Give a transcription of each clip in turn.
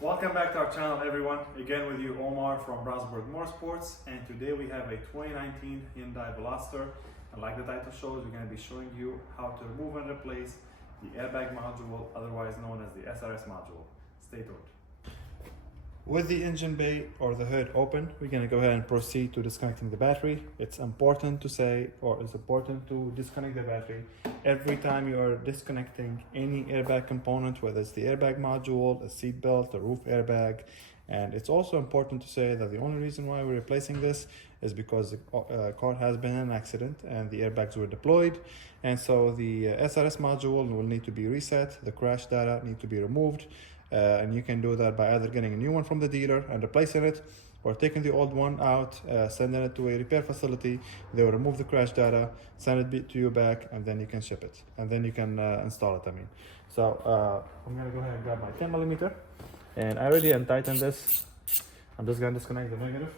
Welcome back to our channel, everyone. Again with you, Omar from Brownsburg Motorsports, and today we have a 2019 Hyundai Veloster. And like the title shows, we're going to be showing you how to remove and replace the airbag module, otherwise known as the SRS module. Stay tuned. With the engine bay or the hood open, we're going to go ahead and proceed to disconnecting the battery. It's important to say, or it's important to disconnect the battery every time you are disconnecting any airbag component, whether it's the airbag module, a seat belt, a roof airbag. And it's also important to say that the only reason why we're replacing this is because the car has been in an accident and the airbags were deployed. And so the SRS module will need to be reset, the crash data need to be removed. And you can do that by either getting a new one from the dealer and replacing it, or taking the old one out, sending it to a repair facility. They will remove the crash data, send it to you back, and then you can ship it. And then you can install it, So I'm gonna go ahead and grab my 10mm. And I already untightened this. I'm just gonna disconnect the negative.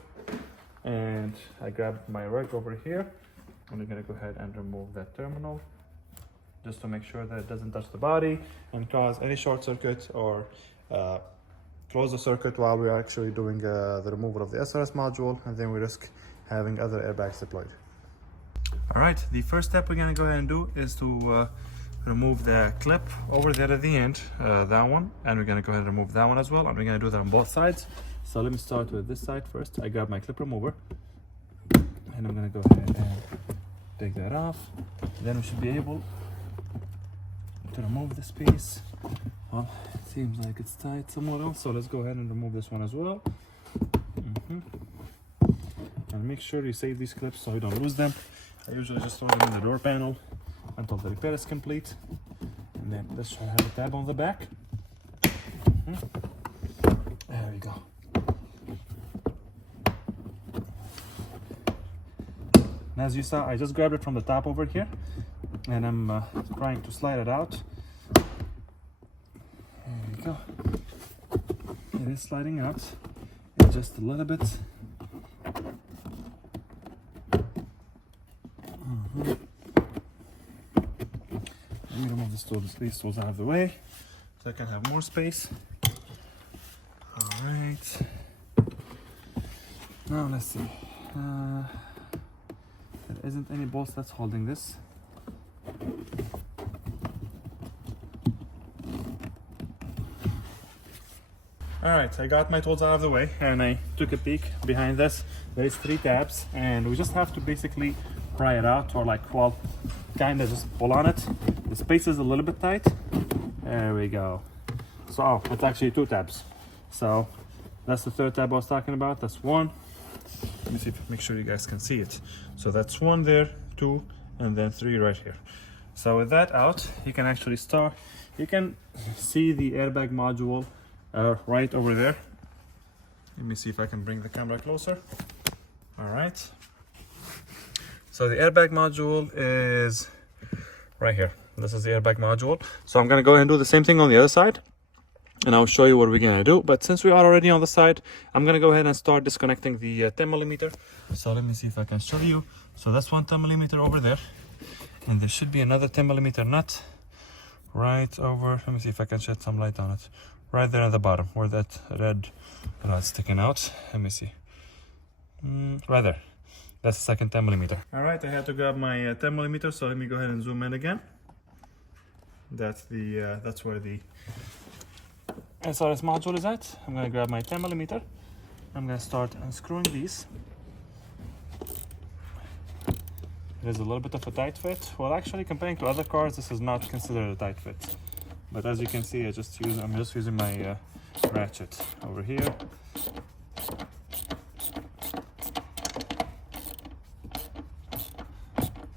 And I grabbed my rag over here. And I'm gonna go ahead and remove that terminal, just to make sure that it doesn't touch the body and cause any short circuit or close the circuit while we are actually doing the removal of the SRS module, and then we risk having other airbags deployed. All right, the first step we're gonna go ahead and do is to remove the clip over there at the end, that one, and we're gonna go ahead and remove that one as well, and we're gonna do that on both sides. So let me start with this side first. I grab my clip remover, and I'm gonna go ahead and take that off. Then we should be able to remove this piece. Well, it seems like it's tight somewhere else, so let's go ahead and remove this one as well. And make sure you save these clips so you don't lose them. I usually just throw them in the door panel until the repair is complete. And then this should have a tab on the back. There we go. And as you saw, I just grabbed it from the top over here, and I'm trying to slide it out. There we go. It is sliding out. It's just a little bit. Let me remove these tools out of the way so I can have more space. All right. Now let's see. There isn't any bolts that's holding this. Alright, I got my tools out of the way and I took a peek behind this. There's 3 tabs and we just have to basically pry it out, or kind of just pull on it. The space is a little bit tight. There we go. So it's actually 2 tabs. So that's the 3rd tab I was talking about. That's 1. Let me see make sure you guys can see it. So that's 1 there, 2, and then 3 right here. So with that out, you can actually start. You can see the airbag module right over there. Let me see if I can bring the camera closer. All right. So the airbag module is right here. This is the airbag module. So I'm gonna go ahead and do the same thing on the other side, and I'll show you what we're gonna do. But since we are already on the side, I'm gonna go ahead and start disconnecting the 10mm. So let me see if I can show you. So that's 1 10mm over there, and there should be another 10mm nut right over. Let me see if I can shed some light on it. Right there at the bottom, where that red rod's sticking out. Let me see. Right there. That's the second 10mm. All right, I had to grab my 10mm, so let me go ahead and zoom in again. That's where the SRS module is at. I'm gonna grab my 10mm. I'm gonna start unscrewing these. There's a little bit of a tight fit. Well, actually, comparing to other cars, this is not considered a tight fit. But as you can see, I'm just using my ratchet over here.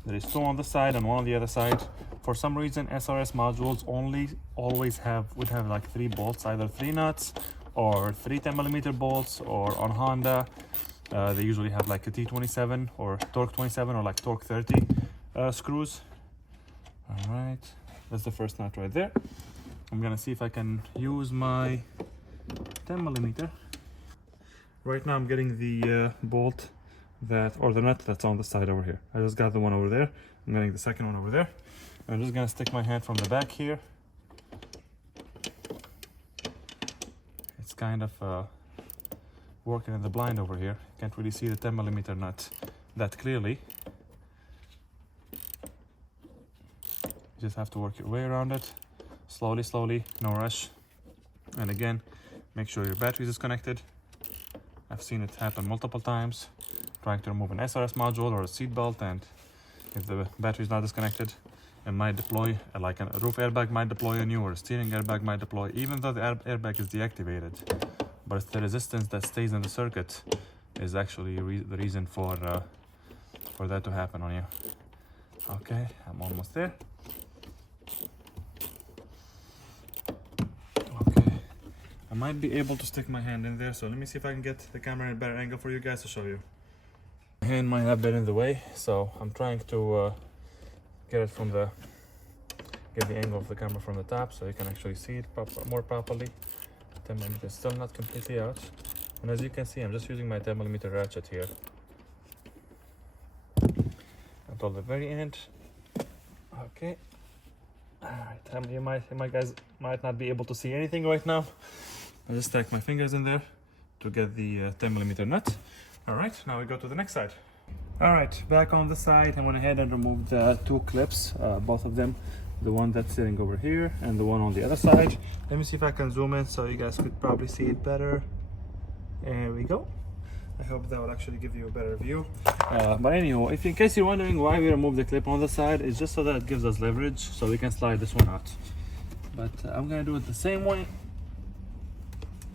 There is 2 on the side and 1 on the other side. For some reason, SRS modules always would have like 3 bolts, either 3 nuts or 3 10mm bolts, or on Honda, they usually have like a T27 or Torque 27 or like Torque 30 screws. All right. That's the first nut right there. I'm gonna see if I can use my 10mm. Right now I'm getting the bolt or the nut that's on the side over here. I just got the one over there. I'm getting the second one over there. I'm just gonna stick my hand from the back here. it's kind of working in the blind over here. Can't really see the 10mm nut that clearly. You just have to work your way around it, slowly, no rush. And again, make sure your battery is disconnected. I've seen it happen multiple times, trying to remove an SRS module or a seat belt, and if the battery is not disconnected, it might deploy, like a roof airbag might deploy on you, or a steering airbag might deploy, even though the airbag is deactivated. But it's the resistance that stays in the circuit is actually the reason for that to happen on you. Okay, I'm almost there. Okay, I might be able to stick my hand in there, so let me see if I can get the camera in a better angle for you guys to show you. My hand might have been in the way, so I'm trying to get the angle of the camera from the top so you can actually see it more properly. 10mm is still not completely out, and as you can see, I'm just using my 10mm ratchet here until the very end. Okay, alright, you guys might not be able to see anything right now. I just stack my fingers in there to get the 10mm nut. Alright, now we go to the next side. Alright, back on the side, I went ahead and removed the two clips, both of them, the one that's sitting over here and the one on the other side. Let me see if I can zoom in so you guys could probably see it better. There we go. I hope that will actually give you a better view. But anyhow, if in case you're wondering why we removed the clip on the side, it's just so that it gives us leverage so we can slide this one out. But I'm gonna do it the same way.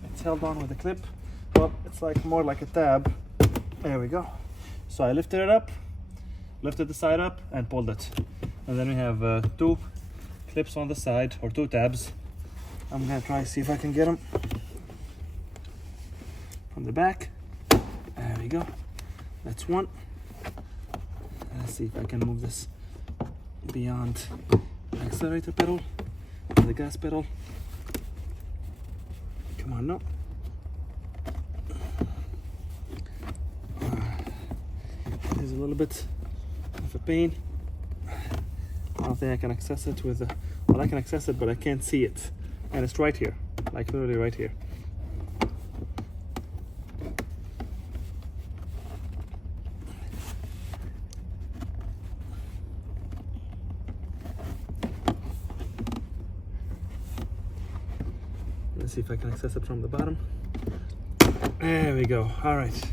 It's held on with a clip. Well, it's like more like a tab. There we go. So I lifted it up, lifted the side up and pulled it. And then we have two clips on the side, or two tabs. I'm gonna try to see if I can get them from the back. There we go. That's one. Let's see if I can move this beyond the accelerator pedal and the gas pedal. Come on, no. There's a little bit of a pain. I don't think I can access it with the, well, I can access it, but I can't see it. And it's right here, like literally right here. Let's see if I can access it from the bottom. There we go. All right,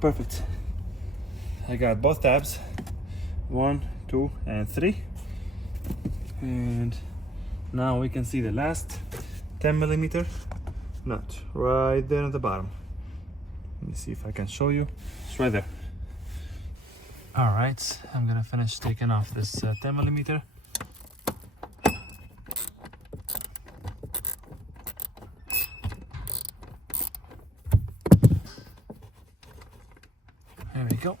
perfect. I got both tabs, 1, 2, and 3, and now we can see the last 10mm nut right there at the bottom. Let me see if I can show you. It's right there. All right, I'm gonna finish taking off this 10mm. There we go.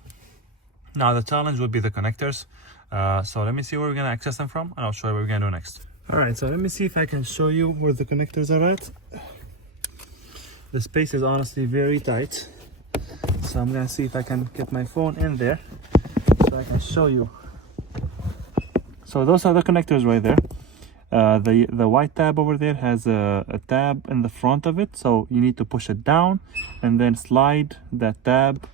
Now the challenge would be the connectors. So let me see where we're gonna access them from, and I'll show you what we're gonna do next. All right, so let me see if I can show you where the connectors are at. The space is honestly very tight, so I'm gonna see if I can get my phone in there so I can show you. So those are the connectors right there. The white tab over there has a tab in the front of it, so you need to push it down and then slide that tab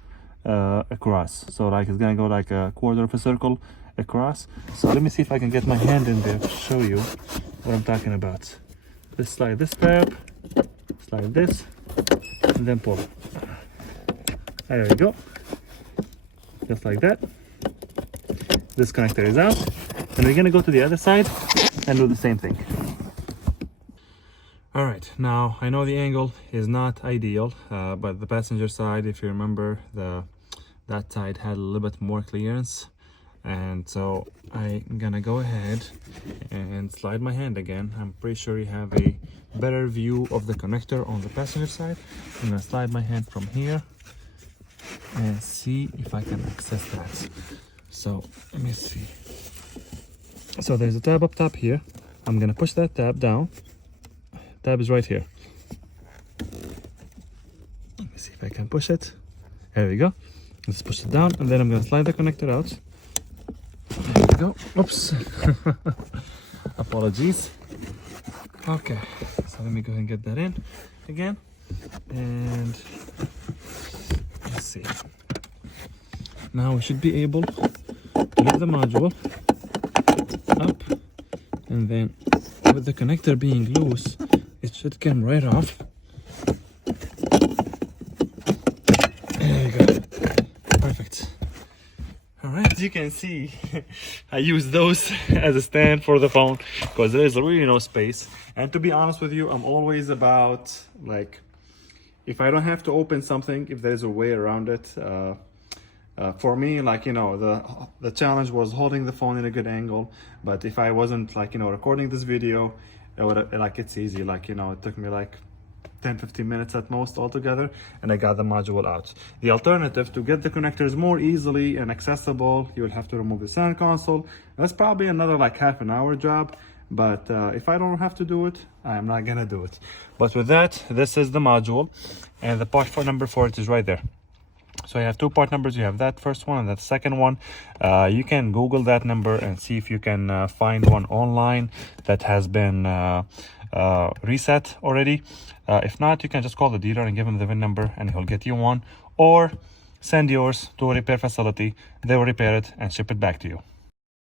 across. So like it's gonna go like a quarter of a circle across. So let me see if I can get my hand in there to show you what I'm talking about. Just slide this tab, slide this, and then pull. There we go. Just like that. This connector is out, and we're gonna go to the other side and do the same thing. All right, now I know the angle is not ideal, but the passenger side, if you remember, that side had a little bit more clearance, and so I'm gonna go ahead and slide my hand again. I'm pretty sure you have a better view of the connector on the passenger side. I'm gonna slide my hand from here and see if I can access that. So let me see. So there's a tab up top here. I'm gonna push that tab down. Tab is right here. Let me see if I can push it. There we go. Let's push it down, and then I'm gonna slide the connector out. There we go. Oops. Apologies. Okay, So let me go ahead and get that in again. And let's see. Now we should be able to lift the module up, and then with the connector being loose, it should come right off. There you go. Perfect. All right, as you can see, I use those as a stand for the phone because there is really no space. And to be honest with you, I'm always about, like, if I don't have to open something, if there's a way around it. For me, like, you know, the challenge was holding the phone in a good angle. But if I wasn't, like, you know, recording this video, it would, like, it's easy. Like, you know, it took me like 10-15 minutes at most altogether, and I got the module out. The alternative, to get the connectors more easily and accessible, you will have to remove the center console. That's probably another like half an hour job, but if I don't have to do it, I'm not gonna do it. But with that, this is the module, and the part number for it is right there. So you have two part numbers. You have that first one and that second one. You can Google that number and see if you can find one online that has been reset already. If not, you can just call the dealer and give him the VIN number and he'll get you one, or send yours to a repair facility. They will repair it and ship it back to you.